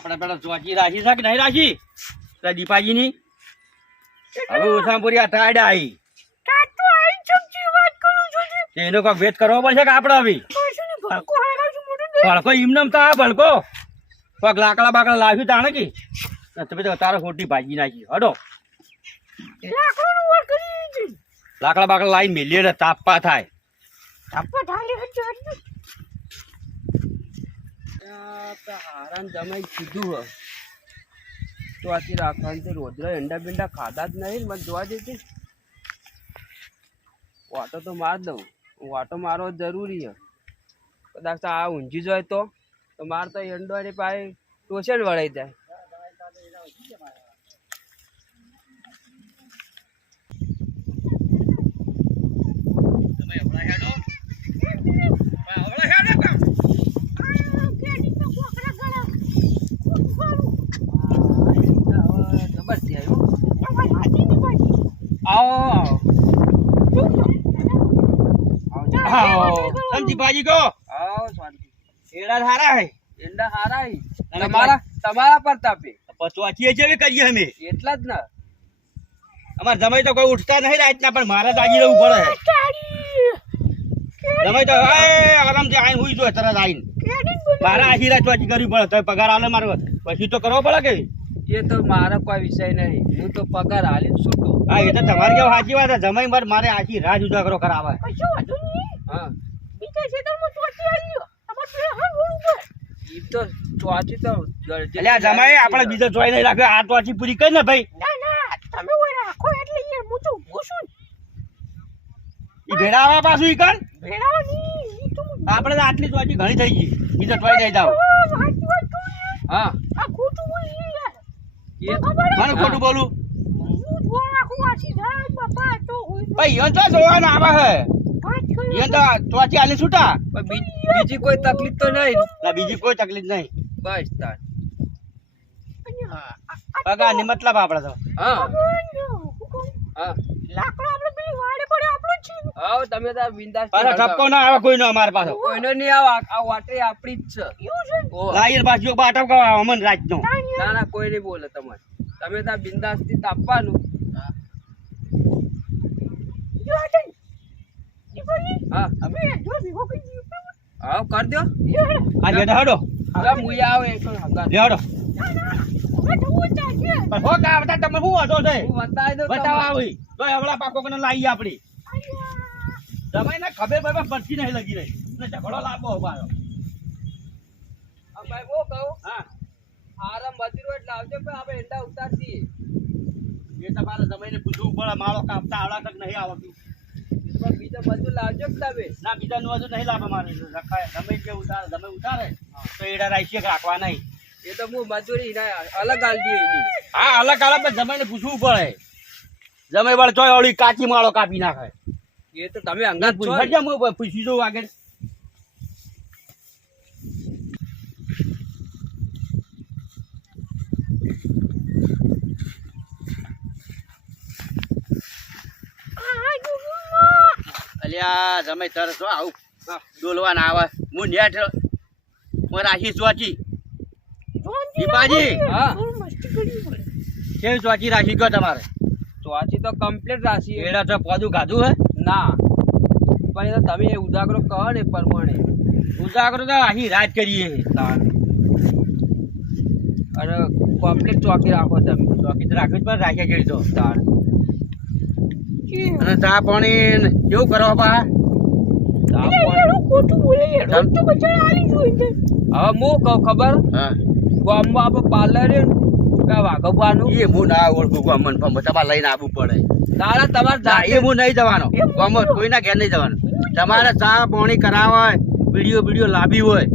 ચોચી રાખી છે કે નહીં રાખી? પેલા દીપાજીની? હવે ઉસામપુરી આ ટાઈડ આવી. તે એનો કોઈક વેચ કરવો પડશે કે આપણે હવે ભડકો એમને એમ ભડકો. કોઈક લાકડા બાકડા લાવ્યું તાણે કે? તમે તો તારે ખોટી ભાજી નાખી. હડો. લાકડા બાકડા લાવી મેલીએ તાપા થાય. તાપા હજુ. હારાન જમાઈ કીધું તો આથી રાખવાનું છે બિંડા ખાધા જ નહીં, મને જોવા જતી વાટો તો માર દઉં. વાટો મારવો જરૂરી હ. કદાચ આ ઊંઝી જાય તો? તો માર તો એંડવાની પાસે ટોશન વળાઈ જાય. આ પેટીમાં કોકરા ગળા. શું કરું? ખબર છે આવ્યો તમારી હાથીની બાજી. આવો શું છે? આવો કેમ કહો એડા હારા હે. એડા હારા હે. તમારા તમારા પર તાપે પચવાચીએ જેવી કરીએ અમે. એટલા જ ના. અમારે જમાઈ તો કોઈ ઉઠતા નહીં રાતના પણ મારે જાગી રહેવું પડે. જમાઈ તો આરામથી આઈને હુઈ જો તરત આઈને. મારા આખી રાત ચોચી કરવી પડે તો પગાર આલે મારો. પછી તો કરવો પડે કે? એ તો મારો કોઈ વિષય નહીં. હું તો પગાર હાલીને છૂટો. હા એ તો તમારી કેવું સાચી વાત છે. જમાઈ મારે મારે આખી રાત ઉજાગરો કરાવે કશું વાંધો નહીં. હા. બીજા ખેતરમાં ચોટી તો. ચોચી તો જમાઈ આપણે બીજો ચોઈ નહીં રાખ્યો આ ચોચી પૂરી કરી ને ભાઈ. ના ના તમે ઓય રાખો એટલે યાર હું તો ઈ પાછું ઈ કર. હું- આપણે આટલી ચોચી ઘણી થઈ ગઈ. બીજો ચોઈ નહીં જાવ. હા. આ ખોટું બોલી યાર. એ મને ખોટું બોલું. હું જોર રાખું વાંચી જાય, બાપા, તો ભાઈ તો જોવાનું આવે હે. વાત તો ચોચી આલી છૂટા. બીજી કોઈ તકલીફ તો નહીં. ના બીજી કોઈ તકલીફ નહીં. બસ તાર. ની મતલબ આપણે તો. હા. હા. લાકડો આપણે પેલી વાડે પડે આપણો છે. ને. તમે તાર બિંદાસ પાછા ઠપકો ના આવે કોઈનો અમારે પાછો. કોઈનો નહીં આવ આ- વાટે આપણી જ છે. એવું છે? ને? ઓહ. બાટમ કરવા અમન રાજનો ના ના કોઈ નહીં બોલે તમારે. તમે તાર બિંદાસથી તાપવાનું હા. અમે જો ભેગો કરી દીધો બરાબર? આવો કર દો આ જેઠા હડો હવે મુઈ આવે એક હગા લે હડો ના, ના, હવે તો હું હો કા બધા તમે શું વાંધો છે? હું બતાવી દઉં આવી. તો હવળા પાકો કને લાવી આપડી. આયા. જમાઈને ખબર બરાબર પડતી નહીં લગી રહી. ને ઝઘડો લાવો મારો. હા, ભાઈ હું કહું? હા. આરામ મજૂરો એટલે આવજો પણ આપણે એંડા ઉતારતી એ તમારે જમાઈને પૂછવું પડે. મારો કાપતા આવડા તક નહીં આવતું બીજો મજૂર લાવજો તમે. ના બીજા નું હજુ નહીં લાવવા મારે. રખાય ગમે જે ઉતારે ગમે ઉતારે તો એડા રાખીએ રાખવા નહીં. એ તો હું મજૂરી અલગ આલજી એની. હા અલગ અલગ પણ જમાઈને પૂછવું પડે. જમાઈ વાળે ચોય ઓળી કાચી માળો કાપી નાખે. એ તો તમે અંગાત પૂછી જો આગળ આ જુગુમાં. અલ્યા તમે તરસ હો આવું ડોલવા ના આવે હું નેટ હું રાખી ચોચી જોનજી દીપાજી. રાખો. હા. બહુ મસ્તી કરવી પડે. કેવી ચોચી રાખી ગયો તમારે ચોચી તો કમ્પ્લીટ રાખી. એડા તો પોદું ખાધું હે ના પણ એ તમે એ ઉજાગરો કહો ને પ્રમાણે ઉજાગરો તો અહીં રાત કરીએ તાર. અને કમ્પ્લીટ ચોકી રાખો તમે ચોકી તો રાખવી જ પણ રાખ્યા કરી દો તાર અને ચા પાણી કેવું કરો. હવે હું ખબર? ગામમાં આપણે પાર્લર વાઘવાનું એ હું ના ઓળખું ગામન તમારે લઈને આવવું પડે. તારા તમારે એ હું નહીં જવાનો. ગામમાં કોઈના ઘેર નહીં જવાનું. તમારે ચા પાણી કરાવવા હોય વીડિયો વીડિયો લાવી હોય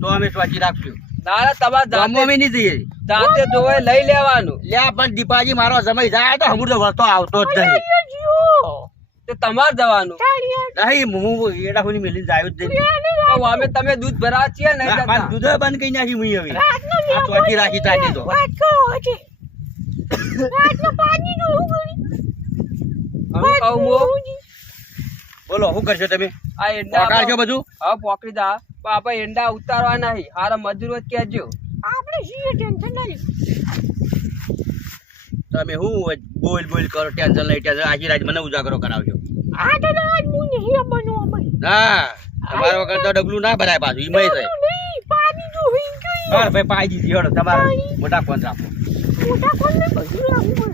તો અમે સ્વાચી રાખશું. તારા તમારે નહીં જઈએ. જાતે જોવે લઈ લેવાનું. લે પણ દીપાજી મારો સમય જાય તો હમું તો આવતો જ નહીં. તે તમારે જવાનું. નહીં હું એડા સુધી મેલીને જાય જ નહીં. અમે તમે દૂધ ભરા છીએ ને દૂધ બંધ કરી નાખી હું હવે. ચોચી રાખી તાકી તો. બોલો શું કરશો તમે? આ એંડા પકાડશો બધું? હા પોકડી દા. બાપા આપણે એંડા ઉતારવા નહીં હારા મજૂરો જ કહેજો. આપણે અમે ટેન્શન ના લે તમે હું બોલ બોલ કરો ટેન્શન લઈ ટેન્શન આખી રાત મને ઉજાગરો કરાવજો. હા તો આજ હું નહીં બનો અમે ના તમારા વગર તો ડગલું ના ભરાય પાછું ઈમય થાય. પાણી જો હિંગ ગઈ હા ભાઈ પાઈ દીધી હેડો તમારે મોટા ફોન રાખો. મોટા કોણ ને બધું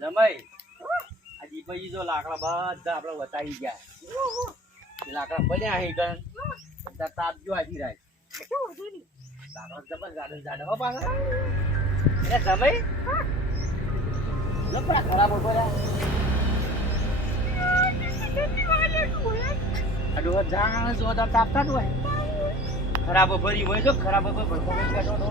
જમાઈ આ દીપાજી જો લાકડા બધા આપણે વતાવી ગયા. લાકડા બન્યા હે ગણ બધા તાપ જો આજી રાત શું ને લાકડા જબર ગાડે ગાડે હો પાછા એટલે જમાઈ જબરા ખરાબ ભરી હોય તો ખરાબ ભરી ભડકો ભરી કાઢો તો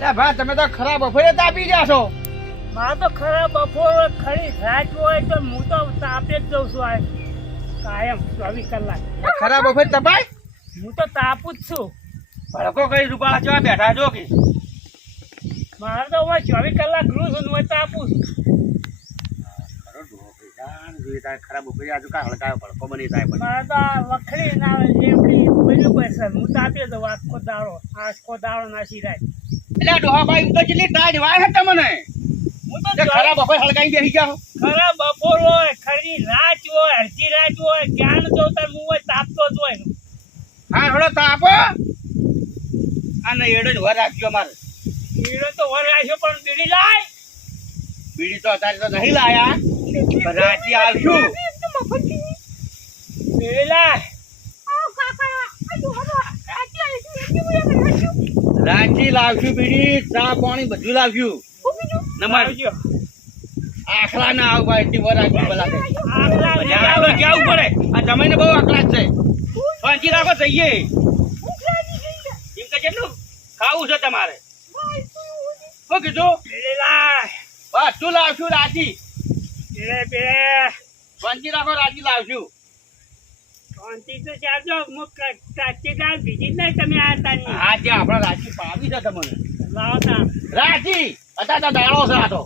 લે ભા તમે તો ખરાબ ભરે તાપી ગયા છો. મારે તો ખરા બપોર ખરી રાત હોય તો હું તો તાપે જ જઉં છું આ કાયમ ચોવીસ કલાક. ખરા બપોર તપાય? હું તો તાપું જ છું. ભડકો કઈ રૂપાળા જવા બેઠા જો કે? મારે તો હું ચોવીસ કલાક રૂ છું હું તાપું ખરાબ ભરી આજુ કા હળકાયો ભડકો બની થાય પણ મારે તો આ વખડી ના લેમડી બધું પૈસા હું તાપી દઉં આખો દાડો આખો દાડો નાસી રાત એટલે ડોહાભાઈ હું તો કેટલી ટાઈટ વાય છે તમને. હું તો તે ખરાબ ભરે બેસી જાઓ ખરા બપોર હોય ખરી રાત હોય અડધી રાત હોય જ્ઞાન જોતા હું હોય તાપતો જ હોય. હા હળો તાપ. અને એડો જ વર રાખજો મારે હીરો તો વર આવ્યો પણ બીડી લાય. બીડી તો અત્યારે તો નહીં લાયા. રાંચી આવશું પેલા રાંચી લાવશું બીડી ચા પાણી બધું લાવશું. નમર આખલા ના આવ ભાઈ એટલી વર રાખજો ભલા તે. આખલા આગળ કેવું પડે? આ જમાઈને બહુ આખલા છે. પાંચી રાખો જઈએ. એમ કે કેટલું ખાવું છે તમારે. શું કીધું? લાય બધું લાવશું રાજી? વાંચી રાખો રાજી લાવશું. શાંતિ તો ચાલજો. હું કાચી દાળ બીજી જ નહીં તમે આ તાની. આજે આપણા રાજી પાવી છે તમને. રાંચી અત્યારે તો દાડો છે આ તો.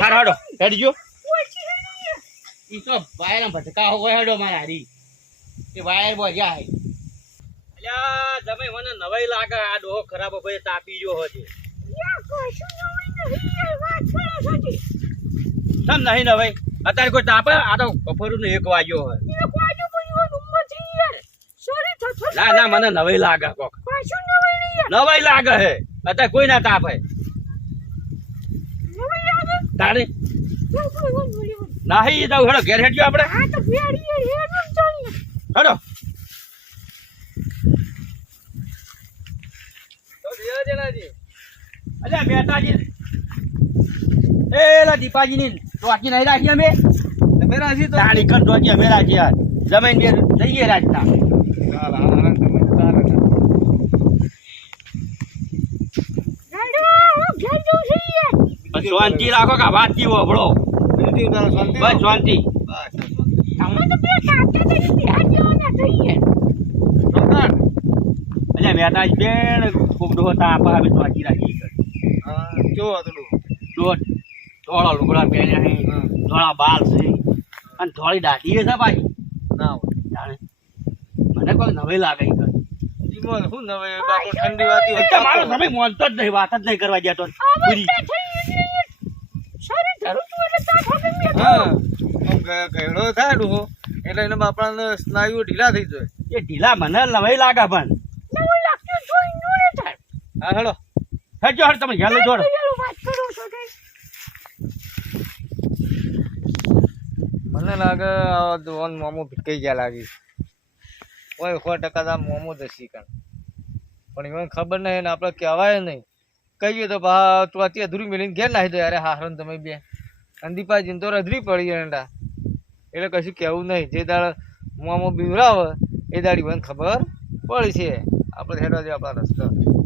હાડો હેડજો. ઈ તો વાયર ભટકા હોય, હેડો મારા હારી. એ વાયર બોજ્યા હે. અલ્યા, તમે મને નવાઈ લાગે, આ ખરાબ ભાઈ તાપી ગયો તમ નહીં નવાઈ? અત્યારે કોઈ તાપે? આ તો બપોરનો એક વાગ્યો હોય. ના ના મને નવાઈ લાગે કોક. નવાઈ લાગે હે. અત્યારે કોઈ ના તાપે તારે? નહીં તો હેડો ઘેર હેડજો આપણે. હેડો અલ્યા મહેતાજી. એ લા દીપાજીની ટોકી નહીં રાખી અમે. અમે રાખી તો તાળી કર ટોકી અમે રાખી યાર. જમીન બે જઈએ રાજના બસ શાંતિ રાખો કે વાત કી હોભળો બસ શાંતિ. અલ્યા જ બેન ખૂબ ડોહો તાપ આવે ટોકી રાખી દોઢ ધોળા લુગડા પહેર્યા છે ધોળા બાલ છે. અને ધોળી દાઢી છે ભાઈ ના મને કોઈ નવી લાગે કઈ. એ મારો તમે મોનતો જ નહીં વાત જ નહીં કરવા જતો પૂરી. એટલે એને બાપડાને સ્નાયુઓ ઢીલા થઈ જાય. એ ઢીલા મને નવાઈ લાગે પણ. હા હેડો હેજો હડ તમે હેલો જોડો. મને લાગે આ દોન મોમો ભટકાઈ ગયા લાગી. ઓય સો ટકા તો મોમો દસી કણ. પણ એને ખબર નહીં ને આપણે કહેવાય નહીં. કહીએ તો ભા તું અત્યારે અધૂરી મેલીને ઘેર નાખી દો. અરે હારણ તમે બે. અંદીપાજીને તો રધરી પડી એંડા. એટલે કશું કહેવું નહીં. જે દાડ મોમાં બીવરાવે એ દાડી મને ખબર પડી છે. આપણે હેડવા દે આપણા રસ્તા.